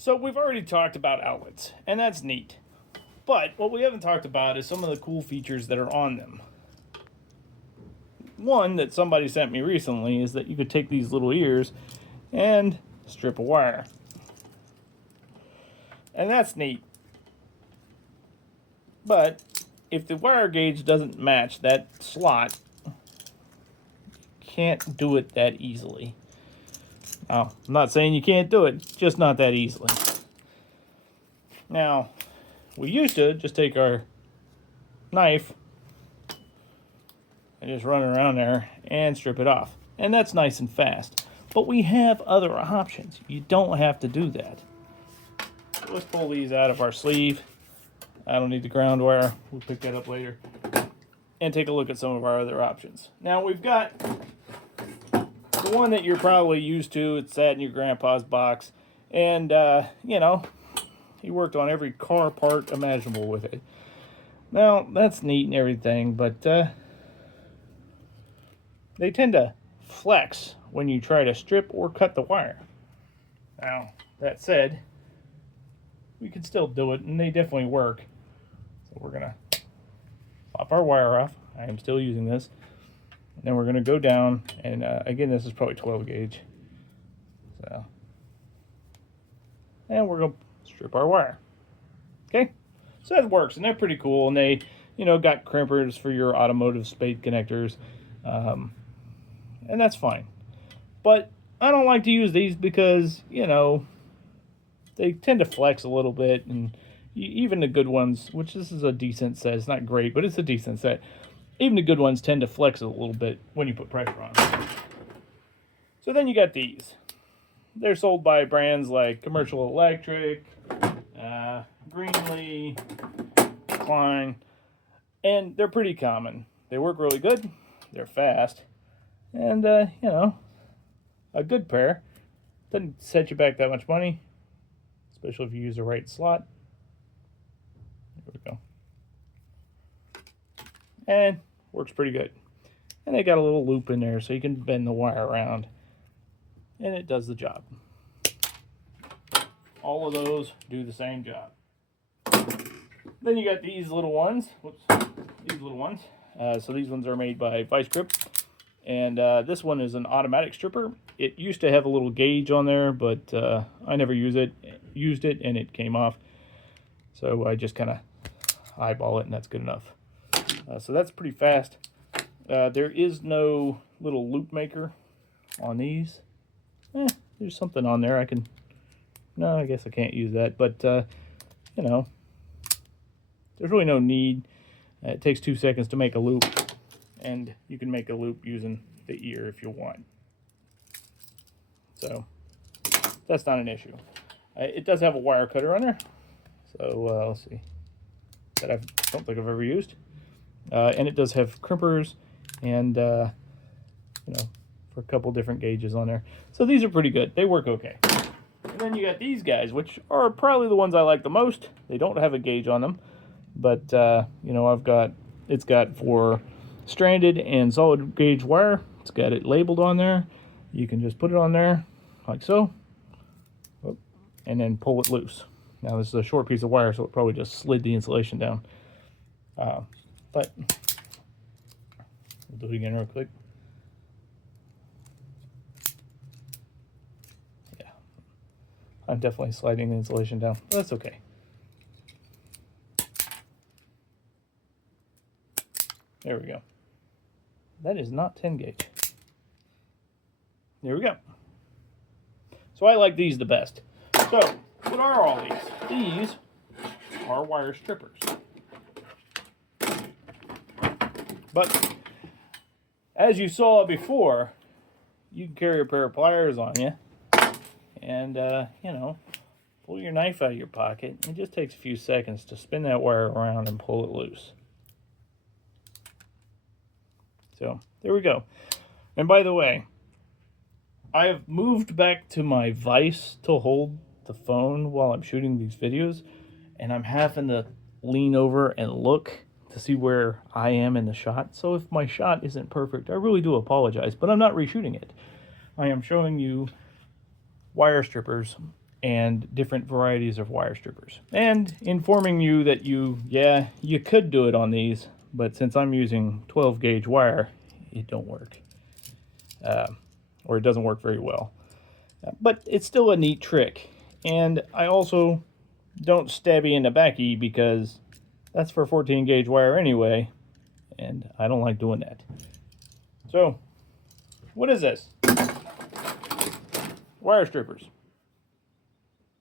So we've already talked about outlets, and that's neat. But what we haven't talked about is some of the cool features that are on them. One that somebody sent me recently is that you could take these little ears and strip a wire. And that's neat. But if the wire gauge doesn't match that slot, you can't do it that easily. Now, I'm not saying you can't do it, just not that easily. Now, we used to just take our knife and just run around there and strip it off. And that's nice and fast. But we have other options. You don't have to do that. So let's pull these out of our sleeve. I don't need the ground wire. We'll pick that up later. And take a look at some of our other options. Now we've got the one that you're probably used to. It sat in your grandpa's box. And, he worked on every car part imaginable with it. Now, that's neat and everything, but they tend to flex when you try to strip or cut the wire. Now, that said, we can still do it, and they definitely work. So we're going to pop our wire off. I am still using this. And then we're going to go down, and again, this is probably 12 gauge. So, and we're going to strip our wire. Okay? So that works, and they're pretty cool, and they, got crimpers for your automotive spade connectors, and that's fine. But I don't like to use these because, they tend to flex a little bit, and even the good ones, which this is a decent set, it's not great, but it's a decent set. Even the good ones tend to flex a little bit when you put pressure on them. So then you got these. They're sold by brands like Commercial Electric, Greenlee, Kleins, and they're pretty common. They work really good, they're fast, and, a good pair. Doesn't set you back that much money, especially if you use the right slot. There we go. And works pretty good. And they got a little loop in there so you can bend the wire around, and it does the job. All of those do the same job. Then you got these little ones. Whoops, these little ones. So these ones are made by Vice Grip, and this one is an automatic stripper. It used to have a little gauge on there, but I never used it, and it came off. So I just kind of eyeball it, and that's good enough. So that's pretty fast. There is no little loop maker on these. There's something on there. No, I guess I can't use that, but there's really no need. It takes 2 seconds to make a loop, and you can make a loop using the ear if you want. So that's not an issue. It does have a wire cutter on there, so let's see. That I don't think I've ever used. And it does have crimpers and, for a couple different gauges on there. So these are pretty good. They work okay. And then you got these guys, which are probably the ones I like the most. They don't have a gauge on them, but, it's got for stranded and solid gauge wire. It's got it labeled on there. You can just put it on there like so, and then pull it loose. Now this is a short piece of wire, so it probably just slid the insulation down. But we'll do it again real quick. Yeah, I'm definitely sliding the insulation down, but that's okay. There we go. That is not 10 gauge. There we go. So I like these the best. So what are all these? These are wire strippers. But as you saw before, you can carry a pair of pliers on you and, pull your knife out of your pocket. It just takes a few seconds to spin that wire around and pull it loose. So there we go. And by the way, I have moved back to my vise to hold the phone while I'm shooting these videos, and I'm having to lean over and look to see where I am in the shot. So if my shot isn't perfect, I really do apologize, but I'm not reshooting it. I am showing you wire strippers and different varieties of wire strippers. And informing you that you could do it on these, but since I'm using 12 gauge wire, it don't work. Or it doesn't work very well. But it's still a neat trick. And I also don't stab you in the backy because that's for 14 gauge wire anyway, and I don't like doing that. So, what is this? Wire strippers.